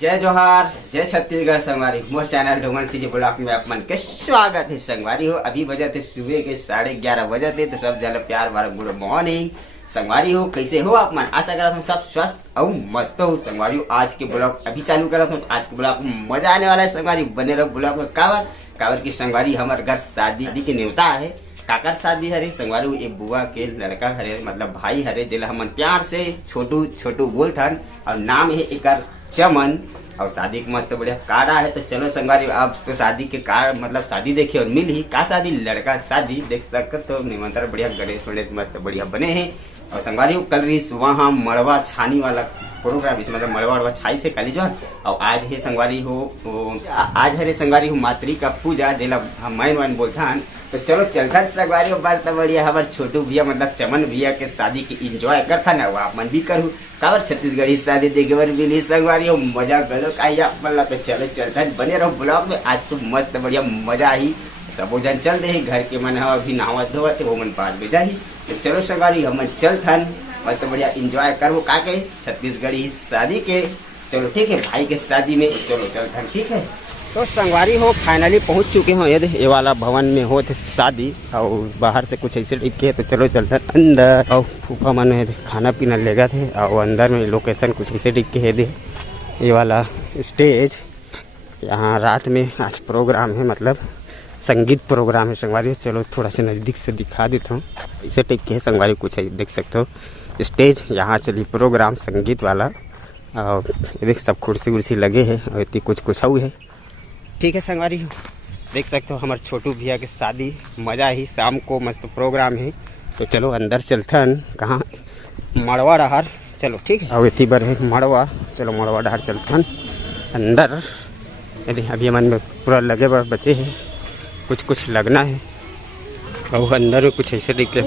जय जोहार, जय छत्तीसगढ़। संगवारी मोर चैनल डोमन सिंह ब्लॉक में आप मन के स्वागत है। संगवारी हो अभी बजे थे सुबह के 11:30 बजे थे, तो सब जल प्यार बार गुड मॉर्निंग। संगवारी हो कैसे हो आप मन? आशा करता हूँ सब स्वस्थ और मस्त हो। संगवारी हो आज के ब्लॉग अभी चालू करता हूँ। आज के ब्लॉग में मजा आने वाला है। संगवारी बने रहो ब्लॉग में। कावर की संगवारी हमारे घर शादी के न्योता है। काकर शादी हरे संगवारी एक बुआ के लड़का हरे, मतलब भाई हरे, जिला हमन प्यार से छोटू छोटू बोलथन और नाम है एकर चमन। और शादी के मस्त बढ़िया कार्ड है। तो चलो संगवारी अब तो शादी के कार्ड मतलब शादी देखे और मिल ही का शादी लड़का शादी देख सकते तो निमंत्रण बढ़िया गणेश वणेश मस्त बढ़िया बने हैं। और संगवारी कल रही वहाँ मड़वा छानी वाला प्रोग्राम, इसमें मतलब मड़वा छाई से कली जो। और आज है संगवारी हो आज हरे संगवारी हो मातृ का पूजा जिला हम मैन बोलथन। तो चलो चलता संगवारी बस तो बढ़िया हमारे छोटू भैया मतलब चमन भैया के शादी की इंजॉय करता ना, वो आप मन भी करूँ कावर छत्तीसगढ़ी शादी देखे बर मिली संगवारी हो मजा गलो आई आप मन। तो चलो चलता बने रहो ब्लॉग में। आज तो मस्त बढ़िया मजा ही सब जन चल दे घर के मन अभी नहावा धोवत वो मन 5 बजे ही। तो चलो संगवारी हम चल थन मस्त बढ़िया इंजॉय करो का के छत्तीसगढ़ी शादी के। चलो ठीक है भाई के शादी में चलो चल थन ठीक है। तो संगवारी हो फाइनली पहुंच चुके हो ये वाला भवन में हो थे शादी और बाहर से कुछ ऐसे टाइप के। तो चलो चलते अंदर और फूफा मन है खाना पीना लेगा थे और अंदर में लोकेशन कुछ ऐसे टाइप के है दे। ये वाला स्टेज यहाँ रात में आज प्रोग्राम है, मतलब संगीत प्रोग्राम है संगवारी। चलो थोड़ा सा नज़दीक से दिखा देता हूँ ऐसे टाइप के है संगवारी कुछ है देख सकते हो स्टेज। यहाँ चली प्रोग्राम संगीत वाला और देख सब कुर्सी उर्सी लगे हैं और इतनी कुछ है ठीक है संगवारी देख सकते हो हमारे छोटू भैया के शादी मज़ा ही शाम को मस्त प्रोग्राम है। तो चलो अंदर चलथन कहाँ मड़वा डहार चलो ठीक है। और इतनी बार है मड़वा, चलो मड़वा डहार चलथन अंदर। यदि अभी मन में पूरा लगे बार बचे हैं कुछ लगना है और अंदर में कुछ ऐसे दिखे।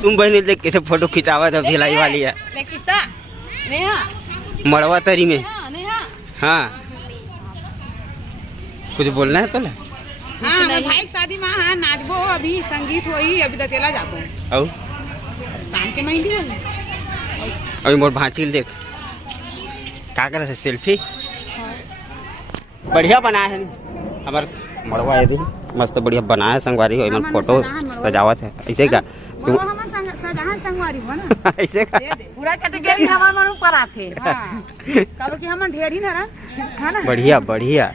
तुम बहनी देख कैसे फोटो खिंचावा था भिलाई वाली है मड़वा तरी में। हाँ कुछ बोलना है तो ना? हाँ भाई शादी में हाँ नाचबो अभी संगीत होई अभी दतेला जाबो और शाम के मेहंदी होई। अभी मोर भांचिल देख का करे सेल्फी बढ़िया बनाया है हमारे मड़वा ये दिन मस्त बढ़िया बनाया है संगवारी हो फोटो सजावट है ऐसे का तू संगवारी हो ना ऐसे का पूरा कैटेगरी हमार मन ऊपर आथे। हां काबर कि हमन ढेर ही ना है ना बढ़िया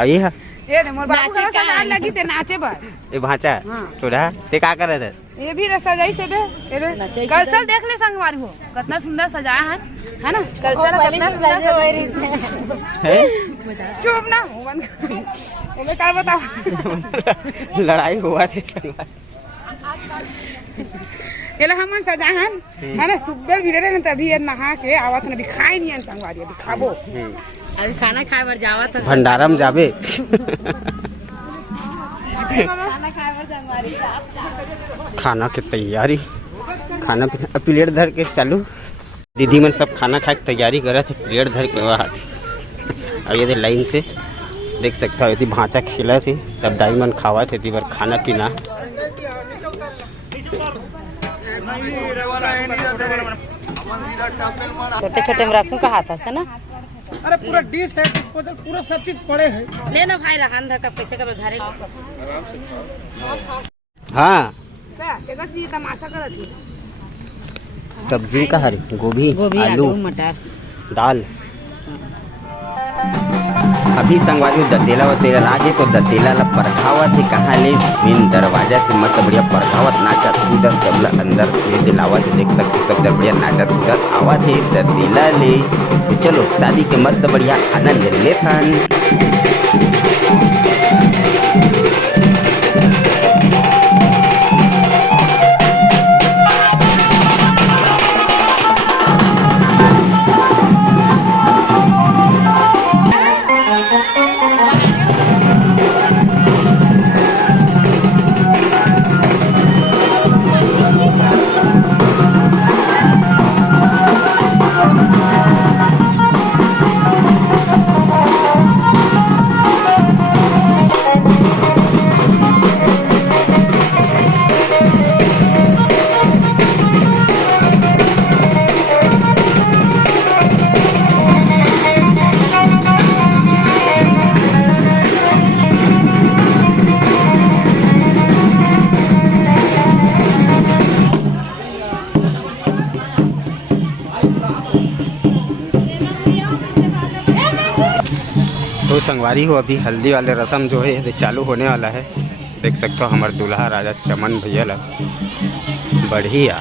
आई है ये मोर बाबू का सजान लगी से नाचे बर ये भांचा छोड़ा ते का करे थे ये भी सजाई से बे कल्चर देख ले संगवारी हो कितना सुंदर सजाया है ना कल्चर कितना सुंदर है। चुप ना होवन ओमे का बताओ लड़ाई हुआ थे संगवारी केला हमन सजाहन है ना सुबह भी रे तभी नहा के आवत न दिखाई नहीं संगवारी अभी खाबो अभी खाना खाए बर जावत भंडारा में जाबे खाना खाए बर संगवारी खाना के तैयारी खाना पीना प्लेट धर के चालू दीदी मन सब खाना खाए की तैयारी करे थे प्लेट धर के वहाँ और ये लाइन से देख सकते हो यदि भांचा खिला थी तब दाई मन खावा थे ती बार खाना पीना। छोटे छोटे में रखूं का हाथ से ना। अरे पूरा डिश है डिस्पोजल पूरा सब चीज पड़े है ले ना भाई रहन ध कब कैसे कब घरे हाँ भी तमाशा करत थी सब्जी का हरी गोभी आलू मटर दाल। अभी संगवारी दतेला वतेला राजे तो दतेला ला परखावा थे कहाँ ले मेन दरवाजा से मस्त बढ़िया परखावत नाचत उधर सब अंदर से दिलावा थे देख सकते सब बढ़िया नाचत उधर आवा थे दतेला ले। तो चलो शादी के मस्त बढ़िया आनंद लेथन। तो संगवारी हो अभी हल्दी वाले रस्म जो है ये चालू होने वाला है। देख सकते हो हमारे दूल्हा राजा चमन भैया ला बढ़िया।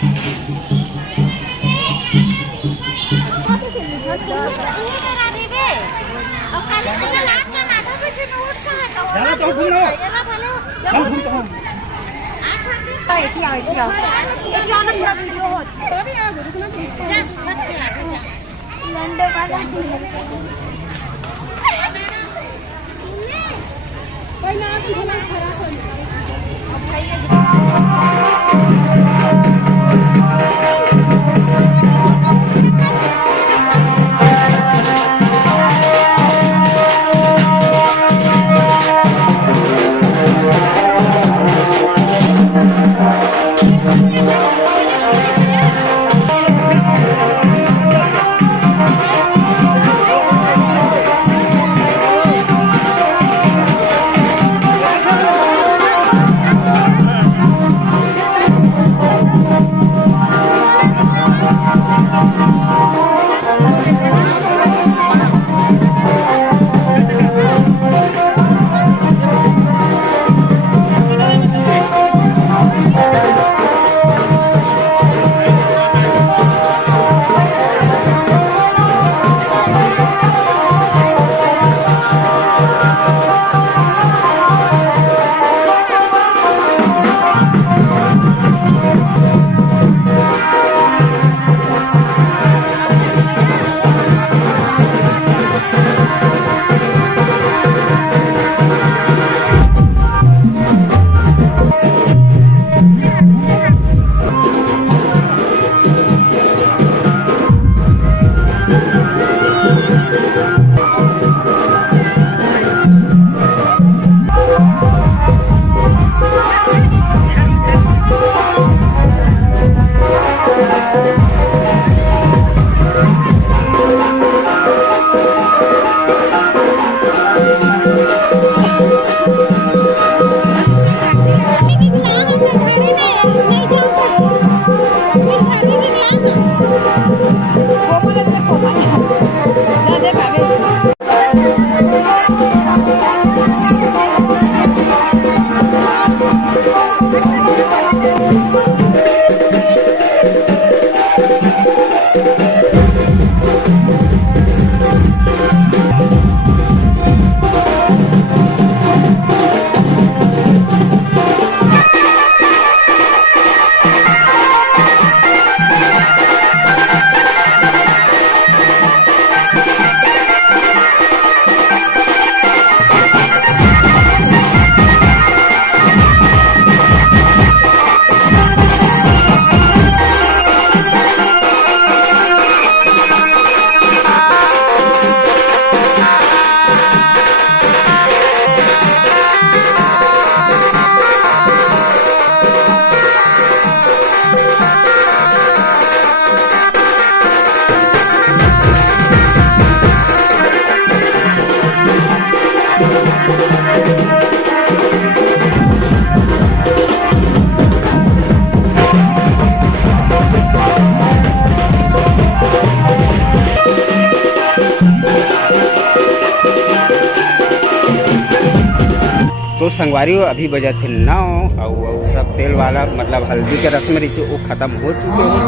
तो संगवारी अभी बजा थे 9 और सब तेल वाला मतलब हल्दी के रस्म रही वो खत्म हो चुके हैं।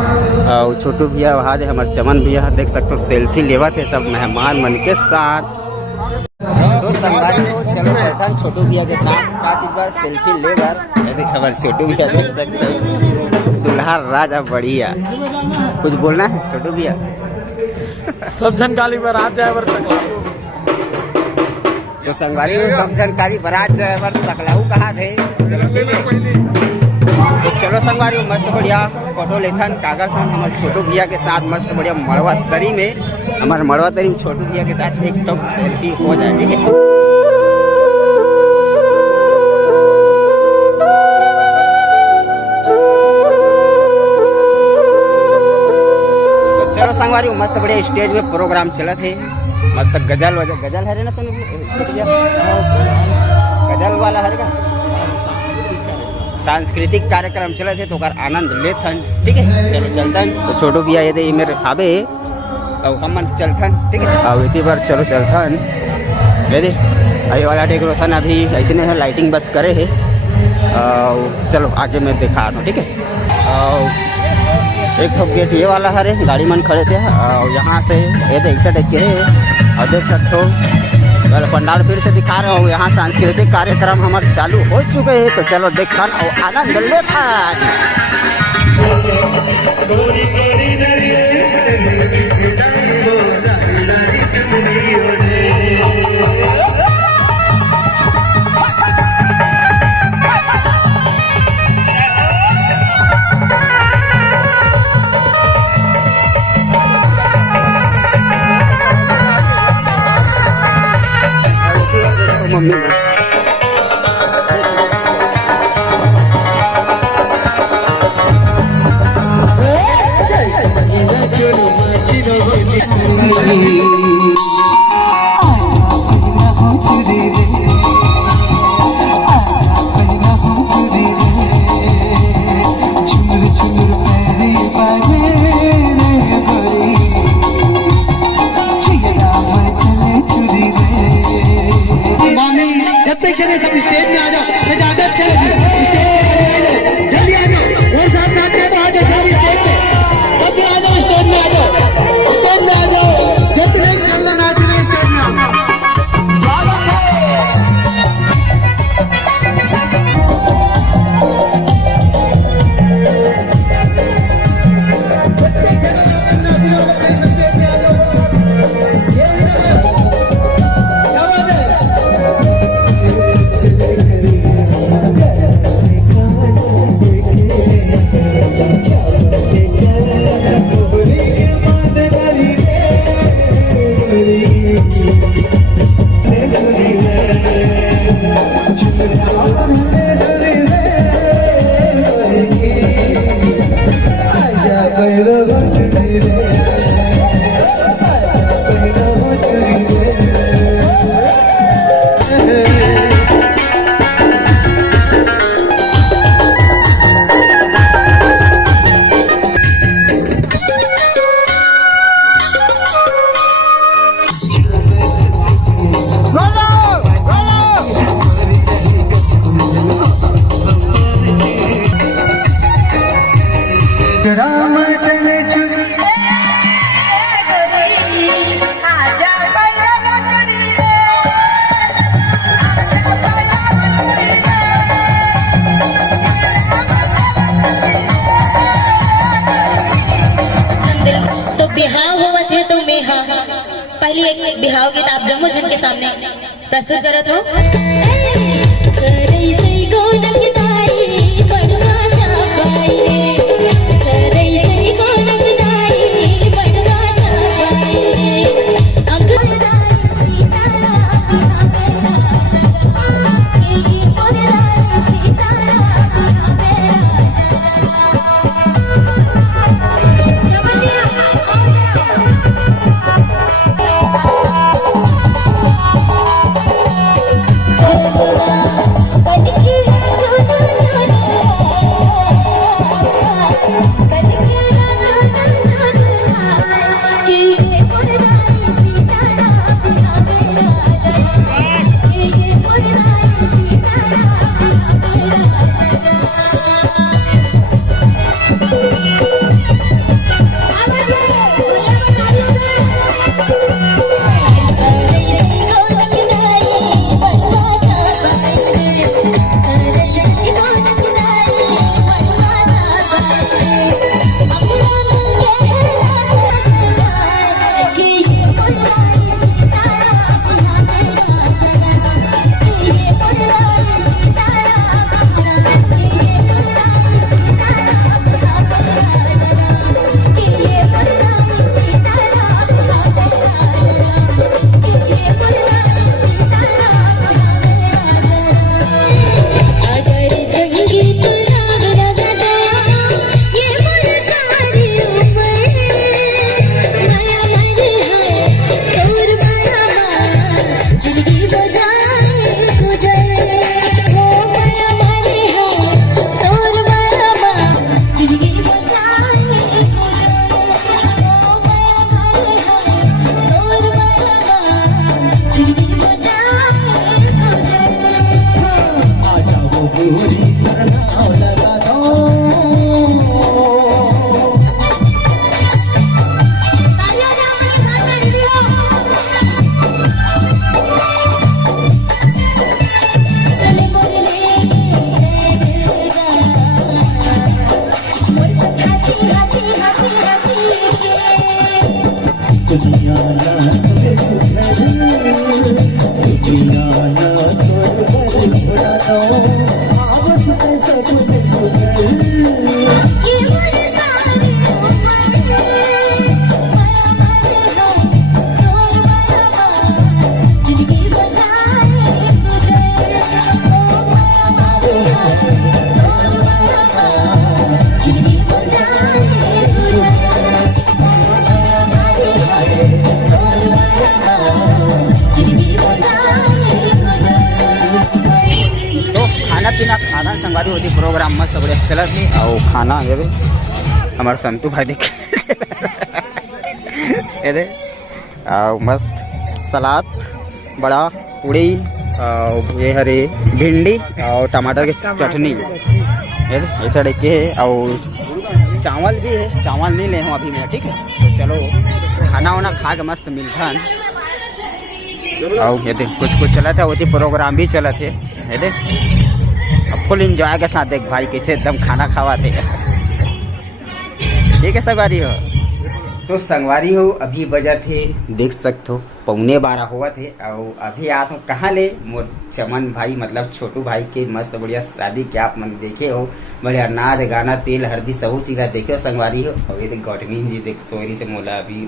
और छोटू भैया वहाँ दे हमारे चमन भैया देख सकते हो सेल्फी लेवा थे सब मेहमान मन के साथ। तो संगवारी हो चलो चलता छोटू भैया के साथ का चीज बार सेल्फी ले बार हमारे छोटू भैया देख सकते हो दूल्हा राजा बढ़िया। कुछ बोलना है छोटू भैया? सब जानकारी बारात ड्राइवर सकला। तो संगवारी सब जानकारी बारात ड्राइवर सकलाहू कहाँ थे? चलो ठीक है तो चलो संगवारी मस्त बढ़िया फोटो लेखन कागज हम हमारे छोटू भैया के साथ मस्त बढ़िया मड़वा तरी में हमारे मड़वा तरी में छोटू भैया के साथ एक टॉप सेल्फी हो जाए। ठीक है चलो संगवारी मस्त बढ़िया स्टेज में प्रोग्राम चला थे मस्त गजल गजल है ना तुम गजल वाला है का सांस्कृतिक कार्यक्रम चला थे तो आनंद लेथन। ठीक है चलो चलतन तो छोटू भैया ये मेरे हावे और हम चलथन। ठीक है और इतनी बार चलो चलथन ये देख ये वाला डेकोरेशन अभी ऐसे नहीं है, लाइटिंग बस करे है। चलो आगे मैं दिखा दूँ, ठीक है। एक ठो गेट ये वाला है, गाड़ी मन खड़े थे और यहाँ से ये देख सकते है और देख सकते हो पंडाल फिर से दिखा रहा हूँ। यहाँ सांस्कृतिक कार्यक्रम हमारे चालू हो चुके हैं, तो चलो देखा और आनंद लेता। मम्मी सब स्टेज में आ जाओ, तो ज्यादा अच्छा लगे। जल्दी आ जाओ और साथ नाच रहे तो आ जाओ सब स्टेज पे, सब आ जाओ स्टेज में, आ जाओ स्टेज में, आ जाओ जितने चलना नाच रहे स्टेज में आ जाओ। पहली एक बिहाव गीत आप जम्मू जन के सामने प्रस्तुत करत हो। खाना संगवारी होती प्रोग्राम मस्त बढ़िया चलत है और खाना ये हमारे संतू भाई देख ये मस्त सलाद बड़ा पूड़ी और ये हरे भिंडी और टमाटर की चटनी ऐसा देख के है और चावल भी है। चावल नहीं ले हूँ अभी मैं, ठीक है। तो चलो खाना वाना खा के मस्त मिलता है। और ये देख कुछ चला था वो प्रोग्राम भी चला थे ये देख फुल इंजॉय के साथ देख भाई कैसे एकदम खाना खावाते ठीक है संगवारी हो। तो संगवारी हो अभी बजा थे देख सकते हो 11:15 हुआ थे और अभी आप कहाँ ले मोर चमन भाई मतलब छोटू भाई के मस्त बढ़िया शादी के आप मन देखे हो। बढ़िया नाच गाना तेल हल्दी सब चीज़ देखे हो संगवारी हो। और ये देख गौटमी जी देख सोरी से मोला अभी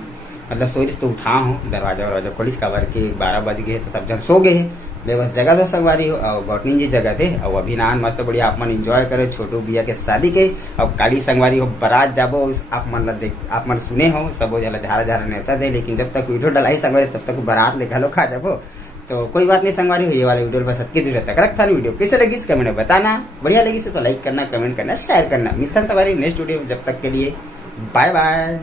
मतलब सोरी से तो उठा हूँ दरवाजा खोलिस काबर के 12 बज गए तो सब जन सो गए ले बस जगह तो संगवारी हो और गौटनी जी जगह थे और अभी नान मस्त बढ़िया आप मन इंजॉय करे छोटू भैया के शादी के। और काली संगवारी हो बारात जाबो आप मन देख आप मन सुने हो सब जला झारा नेता दे लेकिन जब तक वीडियो डलाई संगवारी तब तक बारात ले घलो खा जाबो। तो कोई बात नहीं संगवारी हो ये वाले वीडियो बस अतकी दूर तक रखता वीडियो कैसे लगी इसका मैंने बताना। बढ़िया लगी से तो लाइक करना कमेंट करना शेयर करना। मिलता संगवारी नेक्स्ट वीडियो जब तक के लिए बाय बाय।